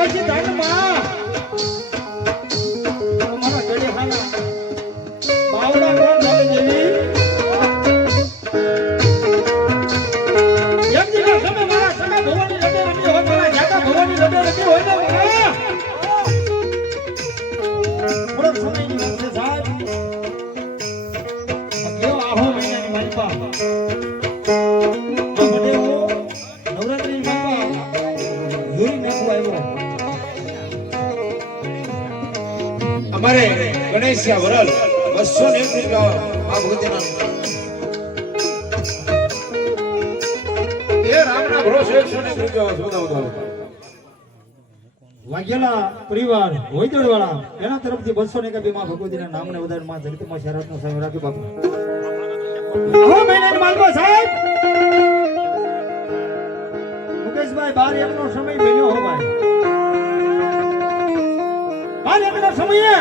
પાછી ધનમાં મારા ગળે હાના બાવડા કોણ ચાલે જેવી એક દિવસ તમે મારા સગા ભવાની લડે રમી હોય મારા જાતા ભવાની લડે રમી હોય ને મારા થોડોક સમયની વાત છે સાહેબ કેવો આહો મહિનાની મારી પા નવરાત્રી માં જોઈ નાખવા આવ્યો અમારે ગણેશિયા વરલ 201 રૂપિયા આ ભગતના એ રામના ભરોસે 101 રૂપિયા વધાવો વાઘેલા પરિવાર હોયદડ વાળા એના તરફથી 201 માં ભગવતીના નામને વધારે માં જગતમાં શરતનો સમય રાખી બાપુ આવો મહિનાની માલમાં સાહેબ મુકેશભાઈ 12 એકનો સમય બન્યો હો ભાઈ 12 એકનો સમય એ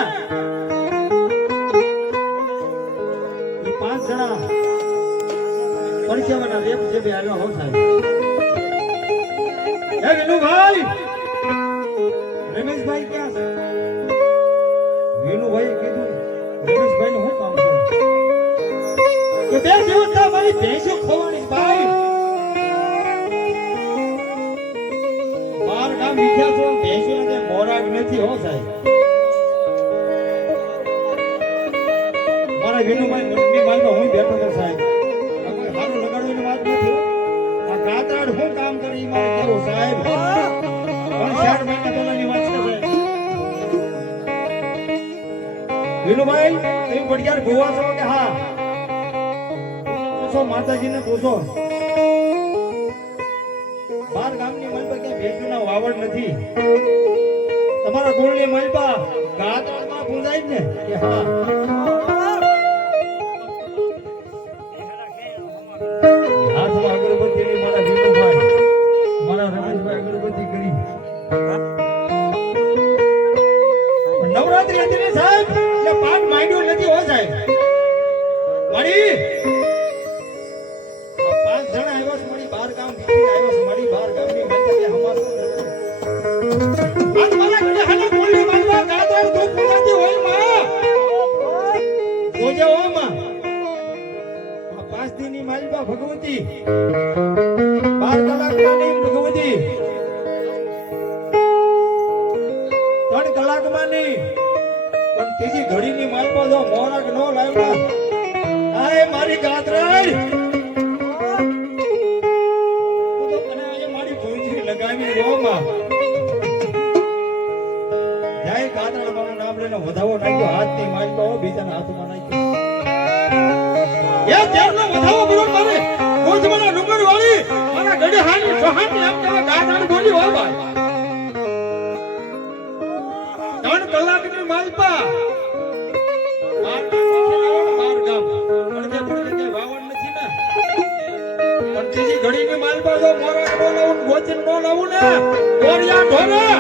5 જણા પરસેવાના રેપ જે બે આવ્યા હો સાહેબ હે વિનુભાઈ રમેશભાઈ ક્યાં છે વિનુભાઈ કીધું રમેશભાઈ નું શું કામ છે કે 2 દિવસ ના મારી ભેંસો ખોવાની ભાઈ 12 ગામ મીઠ્યા છો ભેંસો ને મોરાગ નથી હો સાહેબ મારા વિનુભાઈ મનની માલમાં હું બેઠો તો સાહેબ આ કોઈ હારું લગાડવાની વાત નથી આ કાતરાડ શું કામ કરી મારે કેવું સાહેબ 4 મહિના પહેલાની વાત છે સાહેબ વિનુભાઈ તમે પડિયાર ગોવા છો કે હા પૂછો માતાજીને પૂછો 12 ગામની મલપા કે ભેંસના વાવડ નથી તમારા ગોળની મલપા ગાતમાં પૂંજાય ને કે હા હાથમાં અગરબત્તીની મારા વિનુભાઈ મારા રમેશભાઈ અગરબત્તી કરી નવરાત્રી હતી ને સાહેબ એટલે પાઠ માંડ્યો નથી હો સાહેબ મળી 5 જણા આવ્યા છે મળી 12 ગામ બીજી આવ્યા છે મળી 12 ગામની મતલબ કે હમારો આજ મારા ઘરે હાલા બોલની માનવા ગાતર તો પૂજાતી હોય માં જોજે હો માં આ 5 દિનની માલબા ભગવતી 12 કલાકની ભગવતી 3 કલાકમાં નહીં પણ ત્રીજી ઘડીની માલપા જો મોરાક નો લાવ્યા આય મારી ગાતરાડ તો તને આજે મારી ભૂંજી લગાવી રહ્યો માં જય ગાતરાડ મારું નામ લઈને વધાવો નાખ્યો હાથની માલપા હો બીજાના હાથમાં નાખ્યો એ તેરનો વધાવો બરોબર મારે કોઈ મને ડુંગર વાળી મારા ગડે હાની સોહાની આમ કે ગાતરાડ બોલી હો ભાઈ 3 કલાકની માલપા 12 ગામ અડધે પડકે વાવણ નથી ને પણ ત્રીજી ઘડીની માલપા જો મોરા નો લાવું ગોચન નો લાવું ને દોરિયા ઢોરા